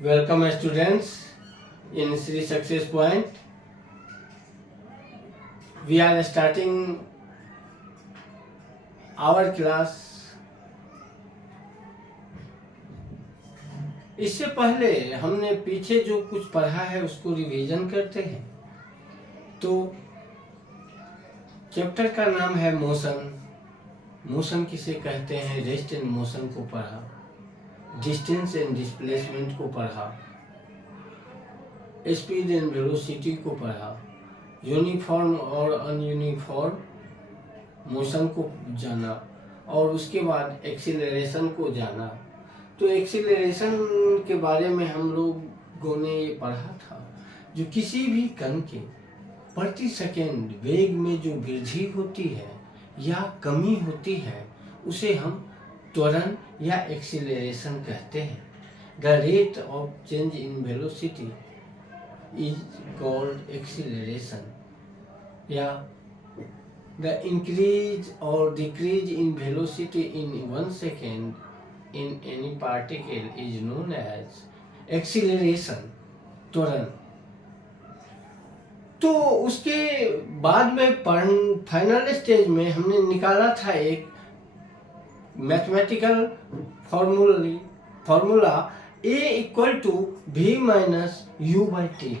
Welcome students in Sri Success Point. We are starting our class. इससे पहले हमने पीछे जो कुछ पढ़ा है उसको रिवीजन करते हैं। तो चैप्टर का नाम है मोशन। मोशन किसे कहते हैं? रेस्ट एंड मोशन को पढ़ा, डिस्टेंस एंड डिस्प्लेसमेंट को पढ़ा, स्पीड एंड वेलोसिटी को पढ़ा, यूनिफॉर्म और अनयूनिफॉर्म मोशन को जाना और उसके बाद एक्सीलरेशन को जाना। तो एक्सीलरेशन के बारे में हम लोगों ने ये पढ़ा था, जो किसी भी कण के प्रति सेकेंड वेग में जो वृद्धि होती है या कमी होती है उसे हम त्वरण या एक्सीलरेशन कहते हैं। The rate of change in velocity is called acceleration, या द इंक्रीज और decrease in velocity in 1 second in any particle is known as acceleration, त्वरण। तो उसके बाद में फाइनल स्टेज में हमने निकाला था एक mathematical formula A equal to V minus U by T.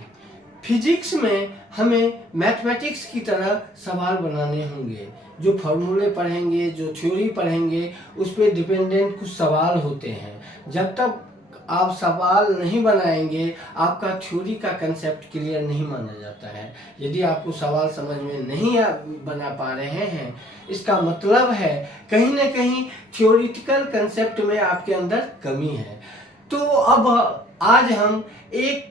Physics में हमें मैथमेटिक्स की तरह सवाल बनाने होंगे। जो फॉर्मूले पढ़ेंगे, जो थ्योरी पढ़ेंगे, उस पर डिपेंडेंट कुछ सवाल होते हैं। जब तक आप सवाल नहीं बनाएंगे आपका थ्योरी का कंसेप्ट क्लियर नहीं माना जाता है। यदि आपको सवाल समझ में नहीं बना पा रहे हैं, इसका मतलब है कहीं ना कहीं थ्योरिटिकल कंसेप्ट में आपके अंदर कमी है। तो अब आज हम एक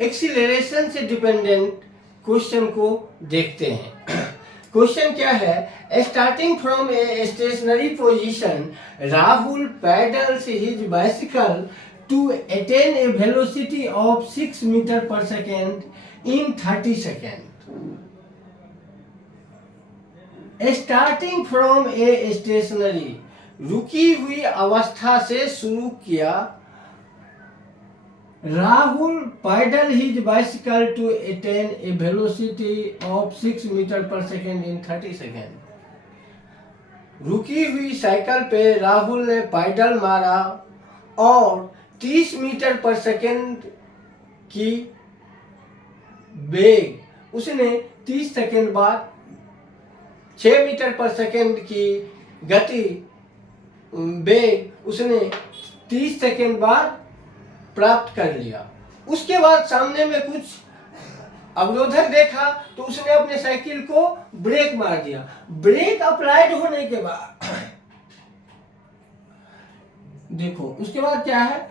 एक्सीलरेशन से डिपेंडेंट क्वेश्चन को देखते हैं। क्वेश्चन क्या है? Starting from a stationary position, Rahul paddles his bicycle to attain a velocity of 6 metre per second in 30 second. Starting from a stationary, रुकी हुई अवस्था से शुरू किया। Rahul paddle his bicycle to attain a velocity of 6 metre per second in 30 second. रुकी हुई cycle पे राहुल ने पैडल मारा और 30 मीटर पर सेकेंड की वेग उसने 30 सेकेंड बाद 6 मीटर पर सेकेंड की गति वेग उसने 30 सेकेंड बाद प्राप्त कर लिया। उसके बाद सामने में कुछ अवरोधक देखा तो उसने अपने साइकिल को ब्रेक मार दिया। ब्रेक अप्लाइड होने के बाद देखो उसके बाद क्या है?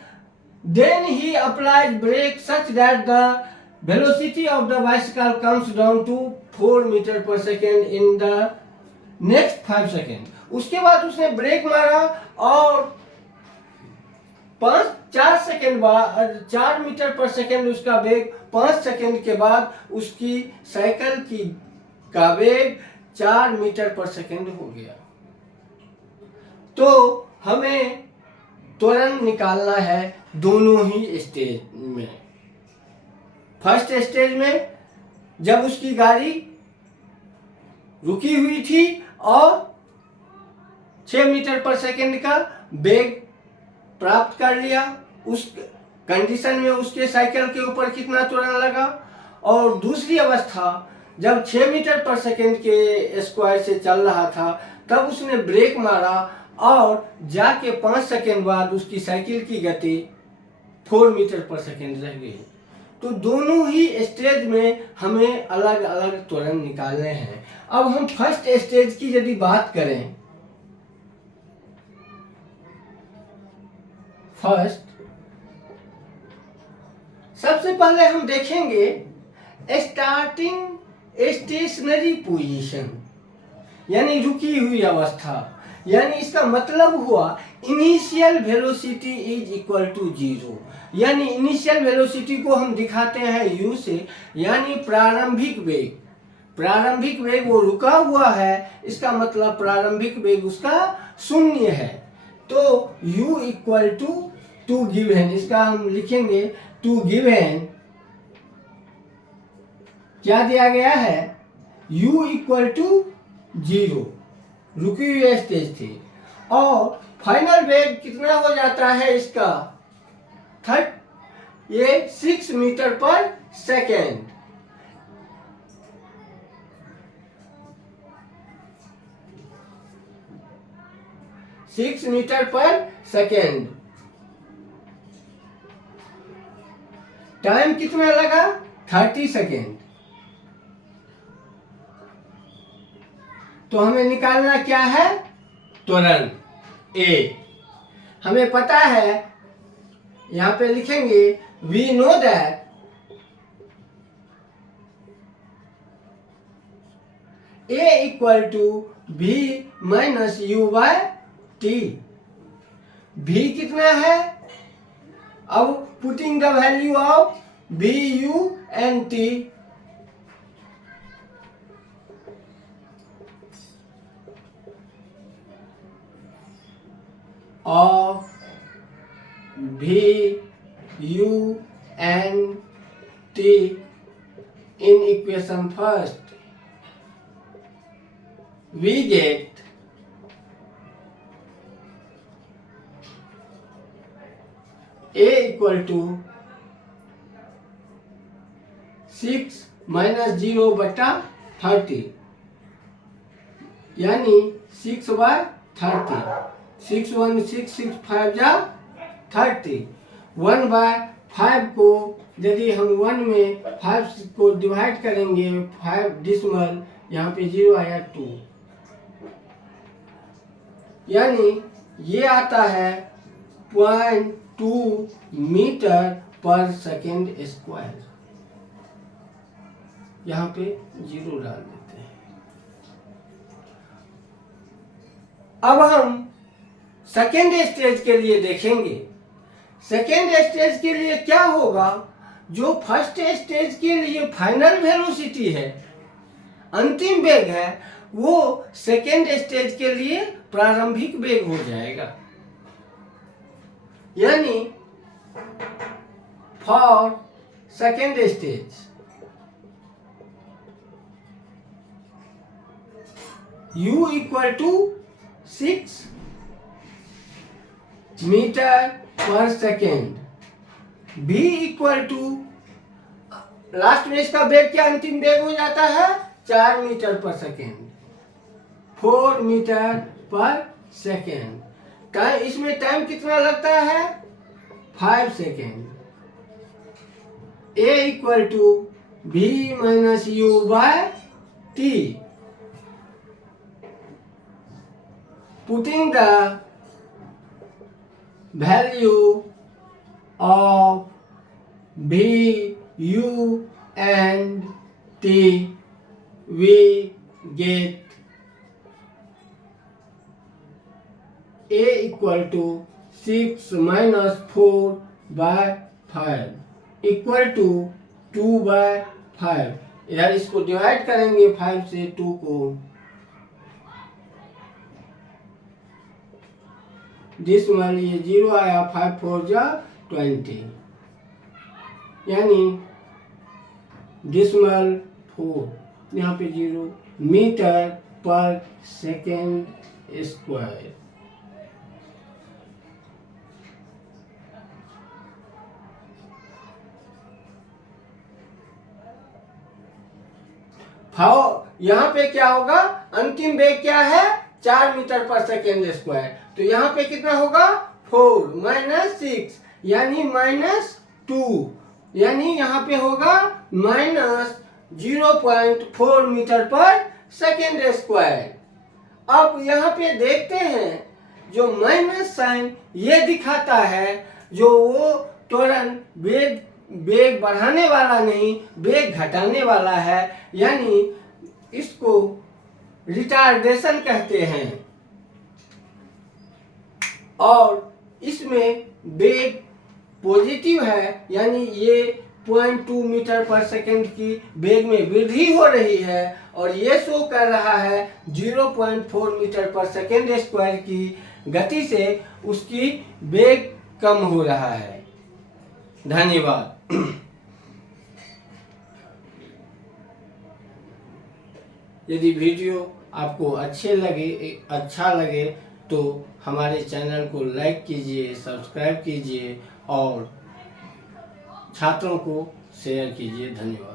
Then he applied brake such that the velocity of the bicycle comes down to 4 metre per second in the next 5 second. उसके बाद उसने ब्रेक मारा और 4 सेकेंड बाद 4 मीटर पर सेकेंड उसका वेग, 5 सेकेंड के बाद उसकी साइकिल की का वेग 4 मीटर पर सेकेंड हो गया। तो हमें त्वरण निकालना है दोनों ही स्टेज में। फर्स्ट स्टेज में जब उसकी गाड़ी रुकी हुई थी और 6 मीटर पर सेकेंड का वेग प्राप्त कर लिया, उस कंडीशन में उसके साइकिल के ऊपर कितना त्वरण लगा। और दूसरी अवस्था जब 6 मीटर पर सेकेंड के स्क्वायर से चल रहा था तब उसने ब्रेक मारा और जाके 5 सेकेंड बाद उसकी साइकिल की गति 4 मीटर पर सेकेंड रह गई। तो दोनों ही स्टेज में हमें अलग अलग त्वरण निकालने हैं। अब हम फर्स्ट स्टेज की यदि बात करें, फर्स्ट सबसे पहले हम देखेंगे स्टार्टिंग स्टेशनरी पोजीशन, यानी रुकी हुई अवस्था। यानी इसका मतलब हुआ initial velocity is equal to 0। यानी इनिशियल वेलोसिटी को हम दिखाते हैं u से, यानी प्रारंभिक वेग। प्रारंभिक वेग वो रुका हुआ है, इसका मतलब प्रारंभिक वेग उसका 0 है। तो u equal to to given, इसका हम लिखेंगे टू गिवन क्या दिया गया है, u इक्वल टू 0, रुकी हुई स्टेज थी, और फाइनल वेग कितना हो जाता है इसका, ये 6 metre per second. Six metre per second. Time कितना लगा, 30 सेकेंड। तो हमें निकालना क्या है, त्वरण ए। हमें पता है, यहां पे लिखेंगे we know that A equal to V minus U by T. V कितना है, अब putting the value of V U and T, of V U and T in equation first, we get A equal to 6 minus 0 बटा 30, यानी 6/30। 6 1 6 6 5 जा 30। 1/5 को यदि हम 1 में 5 को डिवाइड करेंगे, 5 डिसमल, यहाँ पे 0 आया 2, यानी ये आता है 0.2 मीटर पर सेकेंड स्क्वायर। यहाँ पे 0 डाल देते हैं। अब हम सेकेंड स्टेज के लिए देखेंगे। सेकेंड स्टेज के लिए क्या होगा, जो फर्स्ट स्टेज के लिए फाइनल वेलोसिटी है, अंतिम वेग है, वो सेकेंड स्टेज के लिए प्रारंभिक वेग हो जाएगा। यानी for second stage u equal to 6 metre per second, v equal to, last में इसका वेग क्या अंतिम वेग हो जाता है, 4 metre per second, 4 metre per second. Time, इसमें टाइम कितना लगता है, 5 second. a equal to v minus U by T, putting the value of V, U and T, we get A equal to 6 minus 4/5 equal to 2/5। इधर इसको divide करेंगे 5 से 2 को, dismal, ये 0 आया, 5 4 जा 20, यानी डिसमल 4, यहाँ पे 0 मीटर पर सेकेंड स्क्वायर। यहाँ पे क्या होगा, अंतिम वेग क्या है, 4 मीटर पर सेकेंड स्क्वायर। तो यहाँ पे कितना होगा, 4 माइनस 6 यानी -2, यानी यहाँ पे होगा -0.4 मीटर पर सेकेंड स्क्वायर। अब यहाँ पे देखते हैं, जो माइनस साइन ये दिखाता है, जो वो त्वरण वेग बढ़ाने वाला नहीं, वेग घटाने वाला है, यानी इसको रिटार्डेशन कहते हैं। और इसमें वेग पॉजिटिव है, यानी ये 0.2 मीटर पर सेकेंड की वेग में वृद्धि हो रही है, और ये शो कर रहा है 0.4 मीटर पर सेकेंड स्क्वायर की गति से उसकी वेग कम हो रहा है। धन्यवाद। यदि वीडियो आपको अच्छा लगे तो हमारे चैनल को लाइक कीजिए, सब्सक्राइब कीजिए और छात्रों को शेयर कीजिए। धन्यवाद।